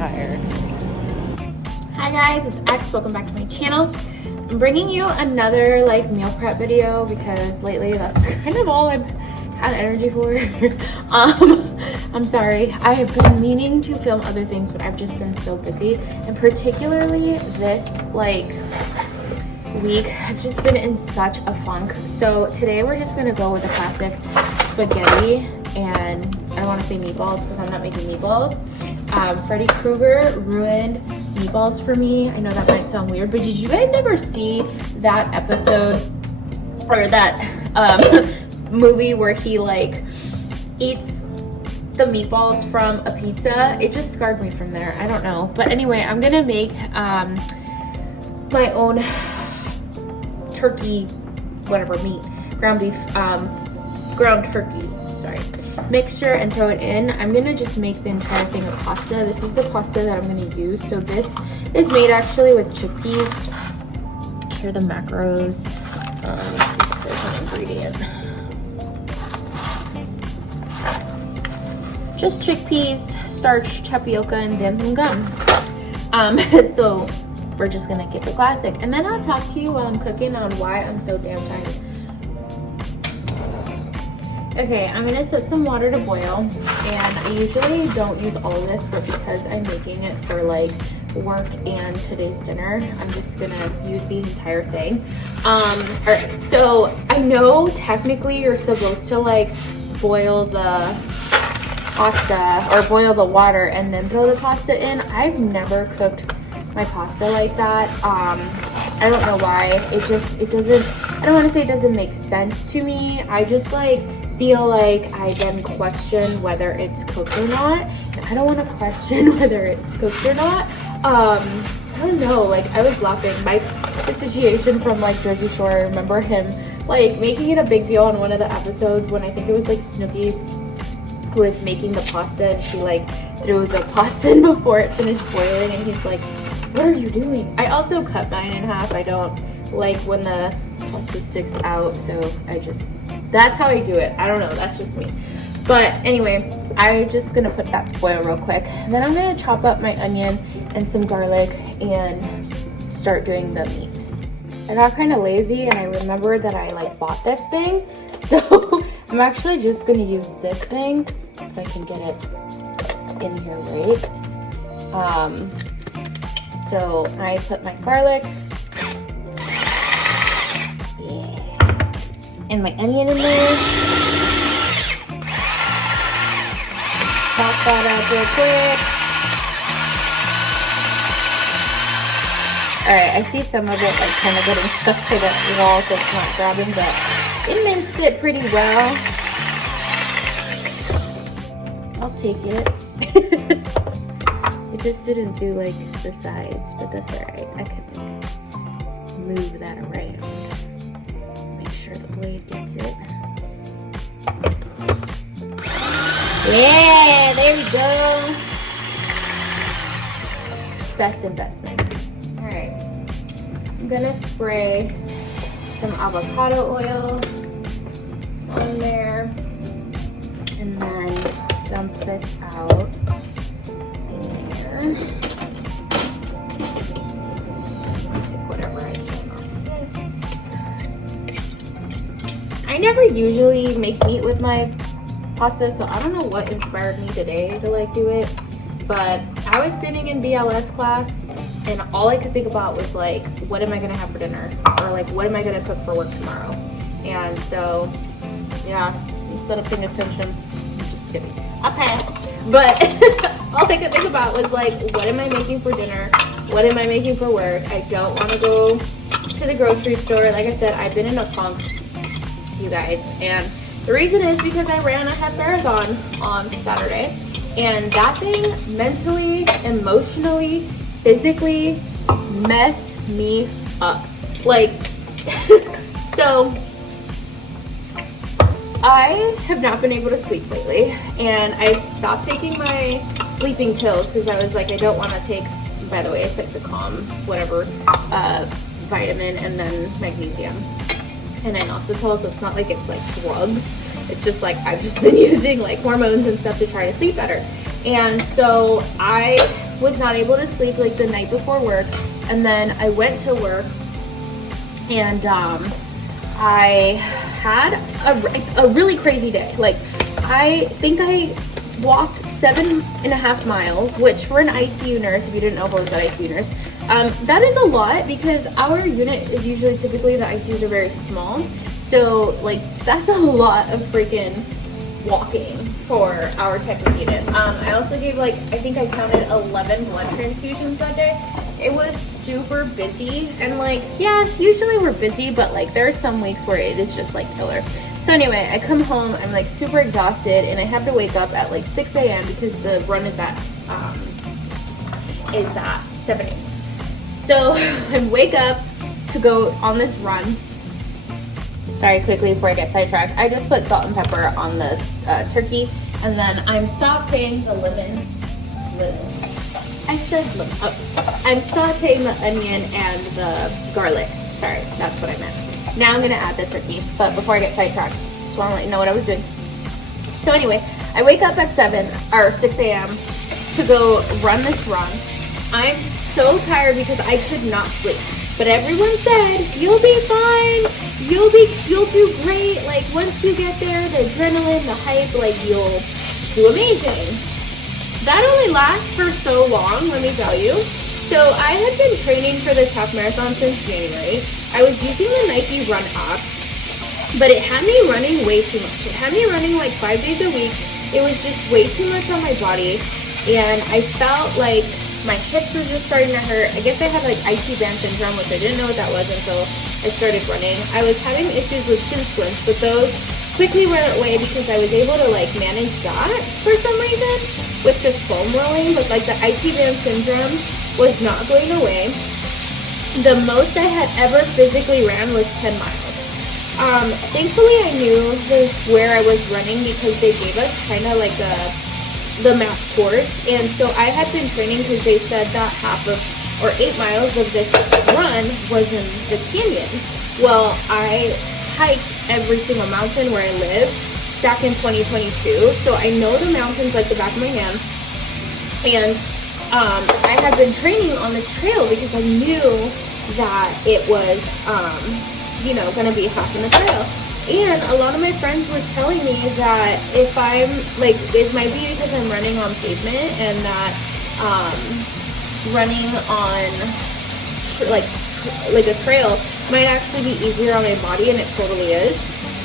tired. Hi guys, it's X. Welcome back to my channel. I'm bringing you another like meal prep video because lately that's kind of all I've had energy for. I'm sorry. I have been meaning to film other things, but I've just been so busy, and particularly this like week I've just been in such a funk. So today we're just gonna go with the classic spaghetti, and I don't want to say meatballs because I'm not making meatballs. Freddy Krueger ruined meatballs for me. I know that might sound weird, but did you guys ever see that episode or that movie where he like eats the meatballs from a pizza? It just scarred me from there. I don't know. But anyway, I'm gonna make my own turkey, whatever meat, ground beef, ground turkey, sorry, mixture, and throw it in. I'm gonna just make the entire thing of pasta. This is the pasta that I'm gonna use. So this is made actually with chickpeas. Here are the macros. Let's see if there's an ingredient. Just chickpeas, starch, tapioca, and xanthan gum. So we're just gonna get the classic, and then I'll talk to you while I'm cooking on why I'm so damn tired. Okay, I'm gonna set some water to boil, and I usually don't use all of this, but because I'm making it for like work and today's dinner, I'm just gonna use the entire thing. Alright, so I know technically you're supposed to like boil the pasta or boil the water and then throw the pasta in. I've never cooked my pasta like that. I don't know why. It doesn't, I don't want to say it doesn't make sense to me. I just like feel like I then question whether it's cooked or not, and I don't want to question whether it's cooked or not. I don't know, like I was laughing. The situation from like Jersey Shore, I remember him like making it a big deal on one of the episodes when I think it was like Snooki who was making the pasta, and she like threw the pasta in before it finished boiling, and he's like, what are you doing? I also cut mine in half. I don't like when the pasta sticks out, so that's how I do it. I don't know, that's just me. But anyway, I'm just gonna put that to boil real quick. And then I'm gonna chop up my onion and some garlic and start doing the meat. I got kind of lazy, and I remembered that I like bought this thing. So I'm actually just gonna use this thing if I can get it in here right. So I put my garlic, and my onion in there. Chop that up real quick. Alright, I see some of it like kind of getting stuck to the wall, so it's not grabbing, but it minced it pretty well. I'll take it. It just didn't do like the sides, but that's alright. I could like move that around. Make sure the blade gets it. Yeah, there we go. Best investment. Alright. I'm gonna spray some avocado oil on there, and then dump this out. Take whatever I can off of this. I never usually make meat with my pasta, so I don't know what inspired me today to like do it. But I was sitting in BLS class, and all I could think about was like, what am I gonna have for dinner? Or like, what am I gonna cook for work tomorrow? And so, yeah, instead of paying attention, just kidding, I passed. But all I could think about was like, what am I making for dinner? What am I making for work? I don't want to go to the grocery store. Like I said, I've been in a funk, you guys. And the reason is because I ran a half marathon on Saturday. And that thing mentally, emotionally, physically messed me up. Like, so I have not been able to sleep lately, and I stopped taking my sleeping pills because I was like, I don't want to take, by the way, it's like the calm whatever vitamin and then magnesium and inositol, so it's not like it's like drugs. It's just like I've just been using like hormones and stuff to try to sleep better. And so I was not able to sleep like the night before work, and then I went to work, and I had a really crazy day. Like, I think I walked 7.5 miles, which for an ICU nurse, if you didn't know if I was an ICU nurse, that is a lot, because our unit is usually, typically the ICUs are very small. So like, that's a lot of freaking walking for our technique unit. I also gave, like, I think I counted 11 blood transfusions that day. It was super busy, and like, yeah, usually we're busy, but like there are some weeks where it is just like killer. So anyway, I come home, I'm like super exhausted, and I have to wake up at like 6 a.m. because the run is at 7 a.m. So I wake up to go on this run. Sorry, quickly before I get sidetracked, I just put salt and pepper on the turkey, and then I'm sauteing the lemon. I said lemon. Oh, I'm sauteing the onion and the garlic. Sorry, that's what I meant. Now I'm gonna add the turkey, but before I get sidetracked, just want to let you know what I was doing. So anyway, I wake up at 6 a.m. to go run this run. I'm so tired because I could not sleep. But everyone said, you'll be fine, you'll do great, like once you get there, the adrenaline, the hype, like you'll do amazing. That only lasts for so long, let me tell you. So I had been training for this half marathon since January. I was using the Nike Run app, but it had me running way too much. It had me running like 5 days a week. It was just way too much on my body, and I felt like my hips were just starting to hurt. I guess I had like IT band syndrome, which I didn't know what that was until I started running. I was having issues with shin splints, but those quickly went away because I was able to like manage that for some reason with just foam rolling, but like the IT band syndrome was not going away. The most I had ever physically ran was 10 miles. Thankfully I knew where I was running because they gave us kind of like the map course, and so I had been training because they said that 8 miles of this run was in the canyon. Well, I hike every single mountain where I live back in 2022, so I know the mountains like the back of my hand, and I had been training on this trail because I knew that it was gonna be half in the trail. And a lot of my friends were telling me that if I'm, like, it might be because I'm running on pavement, and that running on, like a trail might actually be easier on my body, and it totally is.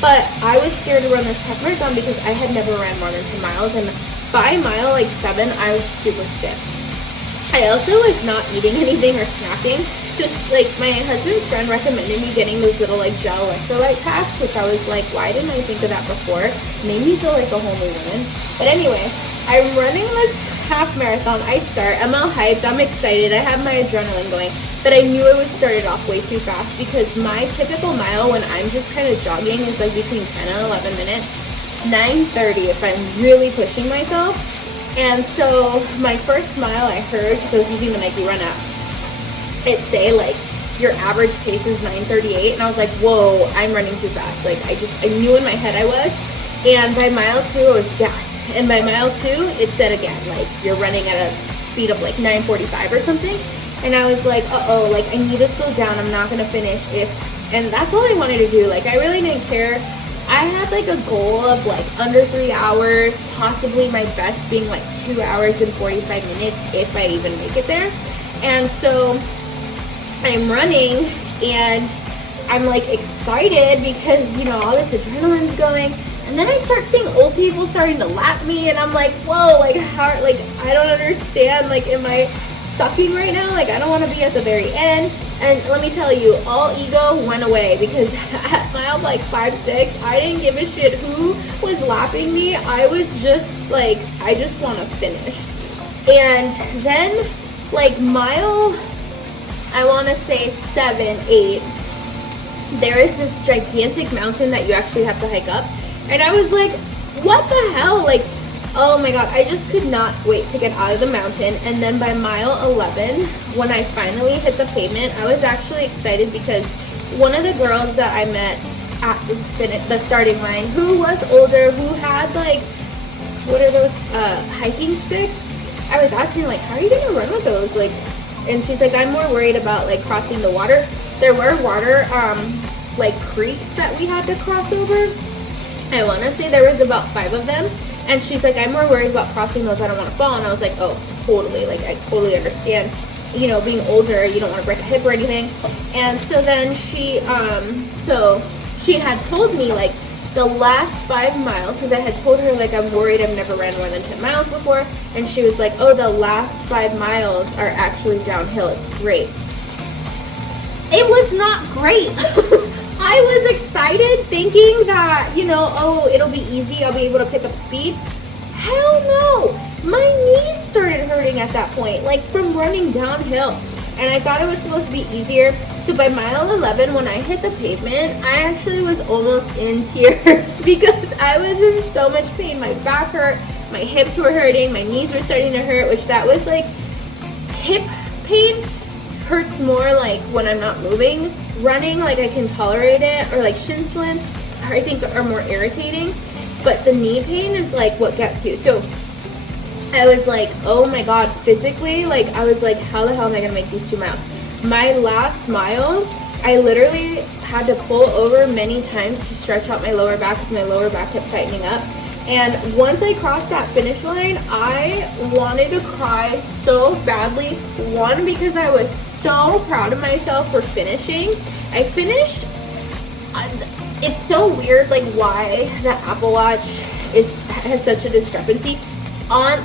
But I was scared to run this half marathon because I had never ran more than 2 miles, and by mile, like, 7, I was super stiff. I also was not eating anything or snacking. So, like, my husband's friend recommended me getting those little, like, gel electrolyte packs, which I was like, why didn't I think of that before? Made me feel like a whole new woman. But anyway, I'm running this half marathon. I start, I'm all hyped, I'm excited, I have my adrenaline going, but I knew it was started off way too fast because my typical mile when I'm just kind of jogging is like between 10 and 11 minutes, 9:30 if I'm really pushing myself. And so my first mile I heard, because I was using the Nike Run app, it say like your average pace is 9:38, and I was like, whoa, I'm running too fast. Like I knew in my head I was. And by mile 2 I was gassed, and by mile 2 it said again like you're running at a speed of like 9:45 or something, and I was like, uh-oh, like I need to slow down, I'm not gonna finish and that's all I wanted to do. Like I really didn't care. I had like a goal of like under 3 hours, possibly my best being like 2 hours and 45 minutes if I even make it there. And so I'm running and I'm like excited because, you know, all this adrenaline's going. And then I start seeing old people starting to lap me, and I'm like, whoa, like how, like I don't understand, like am I sucking right now? Like I don't want to be at the very end. And let me tell you, all ego went away because at mile like 5, 6, I didn't give a shit who was lapping me. I was just like, I just want to finish. And then like mile, I want to say 7, 8, there is this gigantic mountain that you actually have to hike up. And I was like, what the hell? Like, oh my god, I just could not wait to get out of the mountain. And then by mile 11, when I finally hit the pavement, I was actually excited because one of the girls that I met at the starting line, who was older, who had like, what are those, hiking sticks? I was asking her, like, how are you gonna run with those? Like, and she's like, I'm more worried about like crossing the water. There were water, like creeks that we had to cross over. I want to say there was about 5 of them. And she's like, I'm more worried about crossing those. I don't want to fall. And I was like, oh, totally. Like, I totally understand. You know, being older, you don't want to break a hip or anything. And so then she had told me, like, the last 5 miles, because I had told her, like, I'm worried I've never ran more than 10 miles before. And she was like, oh, the last 5 miles are actually downhill. It's great. It was not great. I was excited thinking that, you know, oh, it'll be easy. I'll be able to pick up speed. Hell no. My knees started hurting at that point, like from running downhill. And I thought it was supposed to be easier. So by mile 11, when I hit the pavement, I actually was almost in tears because I was in so much pain. My back hurt, my hips were hurting, my knees were starting to hurt, which that was like, hip pain hurts more like when I'm not moving. Running, like I can tolerate it, or like shin splints, I think are more irritating. But the knee pain is like what gets you. So I was like, oh my God, physically, like I was like, how the hell am I gonna make these 2 miles? My last mile, I literally had to pull over many times to stretch out my lower back because my lower back kept tightening up. And once I crossed that finish line, I wanted to cry so badly. One, because I was so proud of myself for finishing. I finished. It's so weird, like why the Apple Watch has such a discrepancy.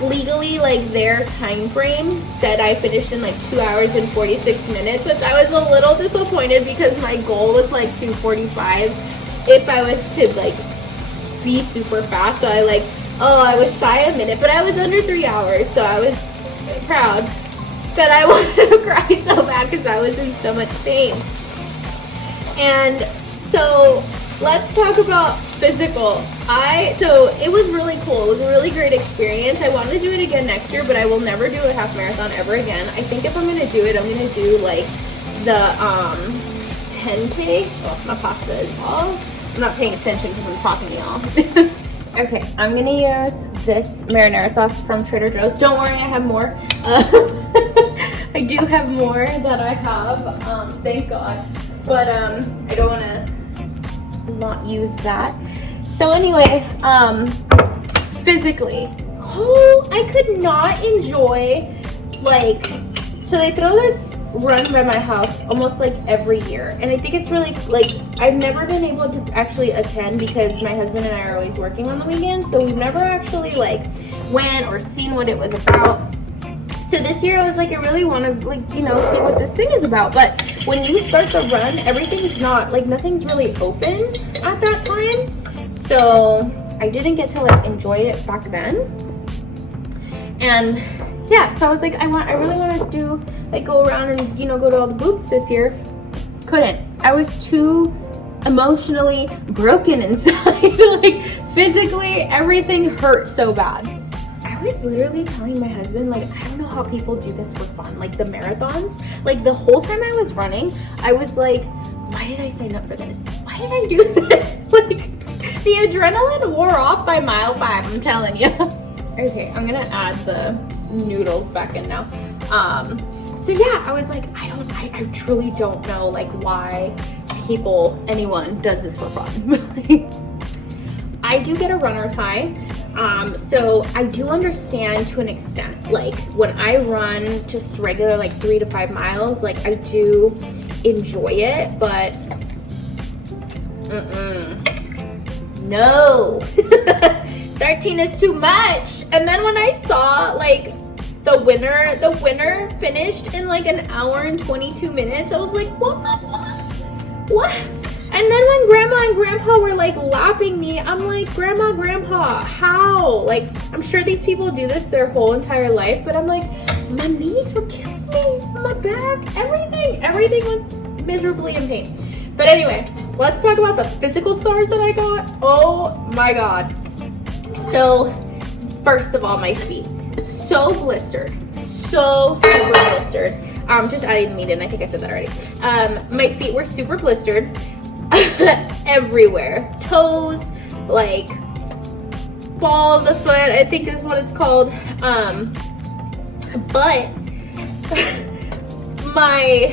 Legally, like their time frame said I finished in like 2 hours and 46 minutes, which I was a little disappointed because my goal was like 2:45 if I was to like be super fast. So I was shy a minute, but I was under 3 hours, so I was proud. But I wanted to cry so bad because I was in so much pain. And so let's talk about physical. So it was really cool. It was a really great experience. I want to do it again next year, but I will never do a half marathon ever again. I think if I'm going to do it, I'm going to do like the 10K. Oh, my pasta is all. I'm not paying attention because I'm talking to y'all. Okay, I'm going to use this marinara sauce from Trader Joe's. Don't worry, I have more. I do have more that I have, thank God. But I don't want to not use that. So anyway, physically, I could not enjoy, like, so they throw this run by my house almost like every year, and I think it's really, like, I've never been able to actually attend because my husband and I are always working on the weekends, so we've never actually like went or seen what it was about. So this year I was like, I really want to, like, you know, see what this thing is about. But when you start the run, everything's not, like, nothing's really open at that time. So I didn't get to, like, enjoy it back then. And yeah, so I was like, I really want to do, like, go around and, you know, go to all the booths this year. Couldn't. I was too emotionally broken inside. Like, physically, everything hurt so bad. I was literally telling my husband, like, I don't know how people do this for fun. Like, the marathons, like, the whole time I was running, I was like, why did I sign up for this? Why did I do this? Like, the adrenaline wore off by mile 5, I'm telling you. Okay, I'm gonna add the noodles back in now. So yeah, I was like, I truly don't know, like, why anyone does this for fun. I do get a runner's high, so I do understand to an extent. Like, when I run just regular, like, 3 to 5 miles, like, I do enjoy it, but no. 13 is too much. And then when I saw, like, the winner finished in like 1 hour and 22 minutes, I was like, what the fuck? What? And then when Grandma and Grandpa were like lapping me, I'm like, Grandma, Grandpa, how? Like, I'm sure these people do this their whole entire life, but I'm like, my knees were killing me, my back, everything was miserably in pain. But anyway, let's talk about the physical scars that I got. Oh my God. So, first of all, my feet, so blistered, so super blistered. Just adding the meat in, I think I said that already. My feet were super blistered. Everywhere, toes, like ball of the foot, I think is what it's called. but my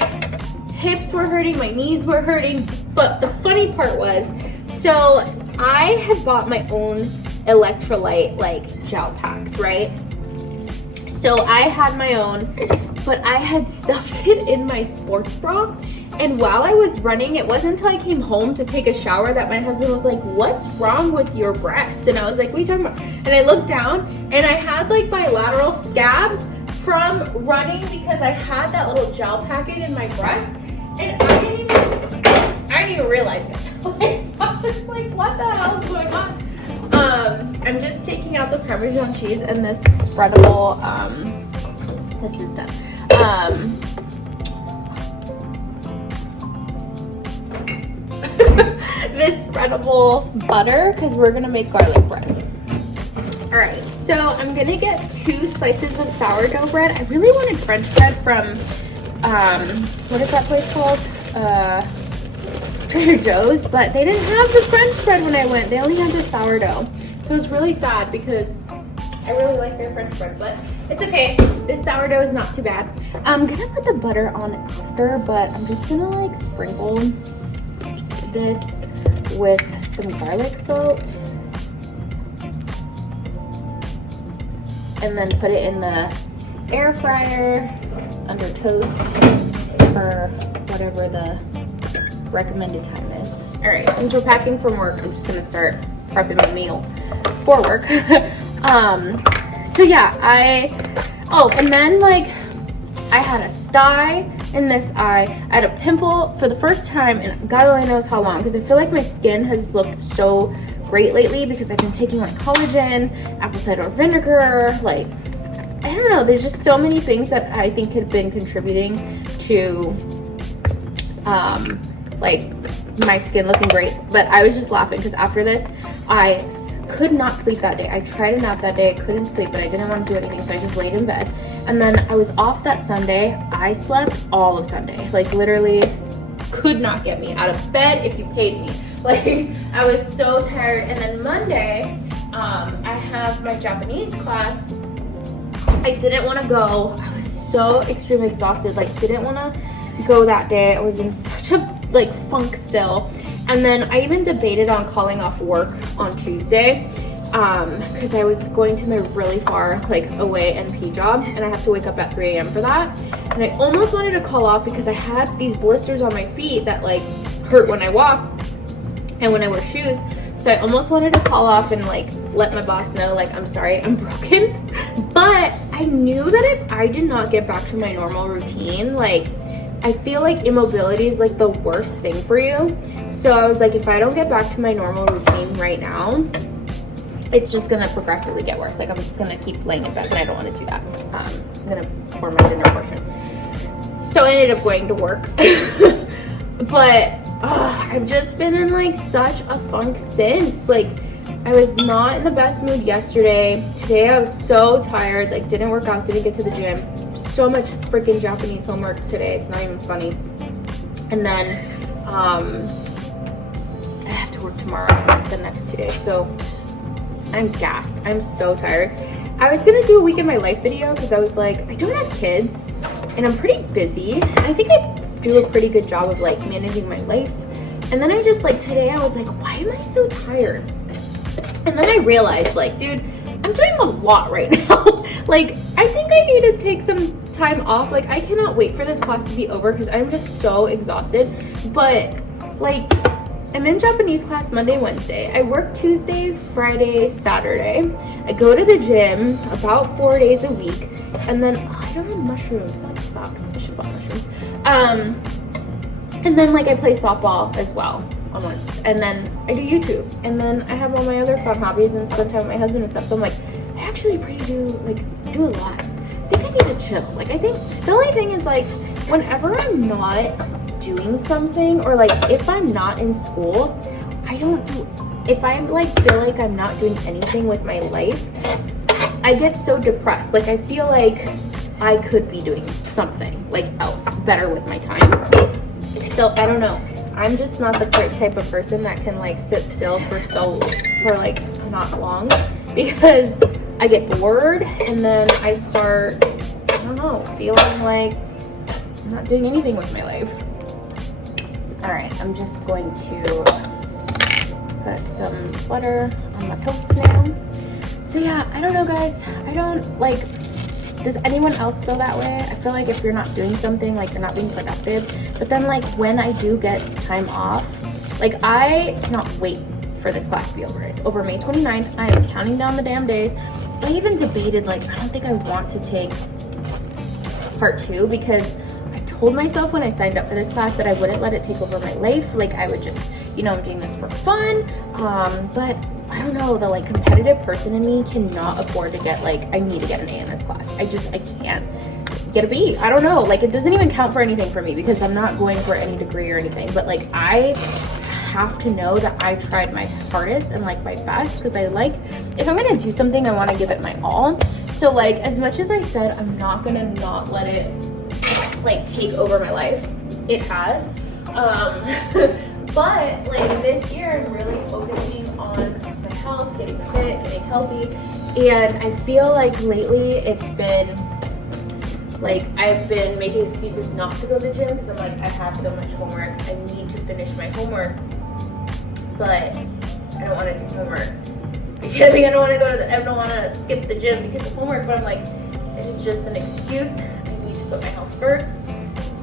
hips were hurting, my knees were hurting. But the funny part was, so I had bought my own electrolyte like gel packs, right? So I had my own, but I had stuffed it in my sports bra. And while I was running, it wasn't until I came home to take a shower that my husband was like, what's wrong with your breasts? And I was like, what are you talking about? And I looked down and I had like bilateral scabs from running because I had that little gel packet in my breast. And I didn't even realize it. Like, I was like, what the hell is going on? I'm just taking out the Parmesan cheese and this spreadable, this is done. This spreadable butter because we're gonna make garlic bread. All right, so I'm gonna get 2 slices of sourdough bread. I really wanted French bread from, what is that place called? Trader Joe's, but they didn't have the French bread when I went. They only had the sourdough. So it was really sad because I really like their French bread, but it's okay. This sourdough is not too bad. I'm gonna put the butter on after, but I'm just gonna like sprinkle this with some garlic salt and then put it in the air fryer under toast for whatever the recommended time is. All right, since we're packing from work, I'm just gonna start prepping my meal for work. So yeah, and then like I had a sty in this eye. I had a pimple for the first time and God only knows how long, because I feel like my skin has looked so great lately because I've been taking like collagen, apple cider vinegar, like I don't know, there's just so many things that I think have been contributing to like my skin looking great. But I was just laughing because after this I could not sleep that day. I tried to nap that day, I couldn't sleep, but I didn't want to do anything, so I just laid in bed. And then I was off that Sunday. I slept all of Sunday, like literally could not get me out of bed if you paid me. Like I was so tired. And then Monday I have my Japanese class. I didn't want to go. I was so extremely exhausted, like didn't want to go that day. I was in such a like funk still. And then I even debated on calling off work on Tuesday because I was going to my really far like away NP job and I have to wake up at 3 a.m. for that. And I almost wanted to call off because I had these blisters on my feet that like hurt when I walk and when I wear shoes. So I almost wanted to call off and like let my boss know like, I'm sorry, I'm broken. But I knew that if I did not get back to my normal routine, like I feel like immobility is like the worst thing for you. So I was like, if I don't get back to my normal routine right now, it's just gonna progressively get worse. Like I'm just gonna keep laying in bed and I don't want to do that. I'm gonna pour my dinner portion. So I ended up going to work. But I've just been in like such a funk since. Like I was not in the best mood yesterday. Today I was so tired, like didn't work out, didn't get to the gym. So much freaking Japanese homework today, it's not even funny. And then I have to work tomorrow the next 2 days, so I'm gassed. I'm so tired. I was gonna do a week in my life video because I was like, I don't have kids and I'm pretty busy. I think I do a pretty good job of like managing my life. And then I just like today I was like, why am I so tired? And then I realized like, dude, I'm doing a lot right now. Like I think I need to take some time off. Like I cannot wait for this class to be over because I'm just so exhausted. But like I'm in Japanese class Monday, Wednesday. I work Tuesday, Friday, Saturday. I go to the gym about 4 days a week. And then I don't have mushrooms. That sucks. I should have bought mushrooms. And then like I play softball as well on Wednesday. And then I do YouTube. And then I have all my other fun hobbies and spend time with my husband and stuff. So I'm like, I actually do a lot. I think I need to chill. Like I think the only thing is like whenever I'm not doing something or like if I'm not in school, if I like feel like I'm not doing anything with my life, I get so depressed. Like I feel like I could be doing something like else better with my time. So I don't know. I'm just not the type of person that can like sit still for like not long because I get bored and then I start I don't know, feeling like I'm not doing anything with my life. All right, I'm just going to put some butter on my toast now. So yeah, I don't know guys, I don't like, does anyone else feel that way? I feel like if you're not doing something, like you're not being productive, but then like when I do get time off, like I cannot wait for this class to be over. It's over May 29th. I am counting down the damn days. I even debated, like, I don't think I want to take part 2 because I told myself when I signed up for this class that I wouldn't let it take over my life. Like I would just, you know, I'm doing this for fun. But I don't know, the like competitive person in me cannot afford to get like, I need to get an A in this class. I can't get a B. I don't know, like it doesn't even count for anything for me because I'm not going for any degree or anything, but like I have to know that I tried my hardest and like my best, because I like, if I'm gonna do something, I want to give it my all. So like as much as I said I'm not gonna not let it like take over my life, it has. But like this year I'm really focusing on my health, getting fit, getting healthy, and I feel like lately it's been like I've been making excuses not to go to the gym because I'm like, I have so much homework, I need to finish my homework, but I don't want to do homework because I don't want to go to I don't want to skip the gym because of homework, but I'm like, it is just an excuse. I need to put my health first,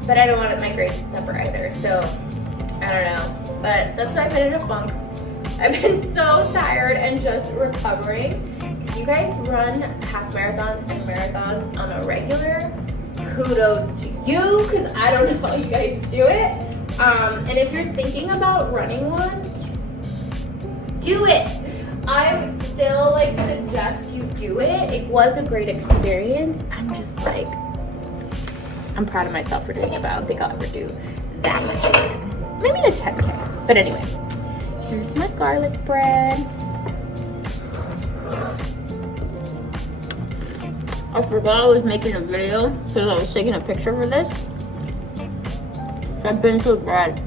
but I don't want my grades to suffer either, so I don't know, but that's why I've been in a funk. I've been so tired and just recovering. If you guys run half marathons and marathons on a regular, kudos to you, because I don't know how you guys do it. And if you're thinking about running one, do it. I would still like suggest you do it. It was a great experience. I'm just like, I'm proud of myself for doing it, but I don't think I'll ever do that much again. Maybe the 10K. But anyway, here's my garlic bread. I forgot I was making a video because I was taking a picture for this. So I've been so bread.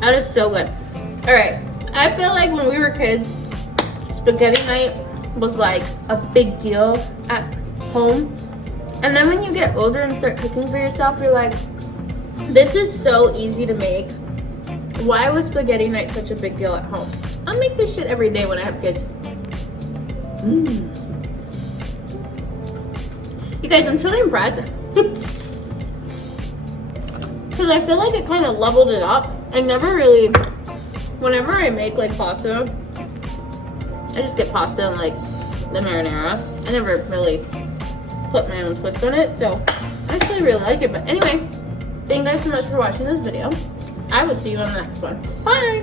That is so good. Alright, I feel like when we were kids, spaghetti night was like a big deal at home. And then when you get older and start cooking for yourself, you're like, this is so easy to make. Why was spaghetti night such a big deal at home? I'll make this shit every day when I have kids. You guys, I'm truly impressed. Because I feel like it kind of leveled it up. I never really, whenever I make like pasta, I just get pasta and like the marinara. I never really put my own twist on it, so I actually really like it. But anyway, thank you guys so much for watching this video. I will see you on the next one. Bye!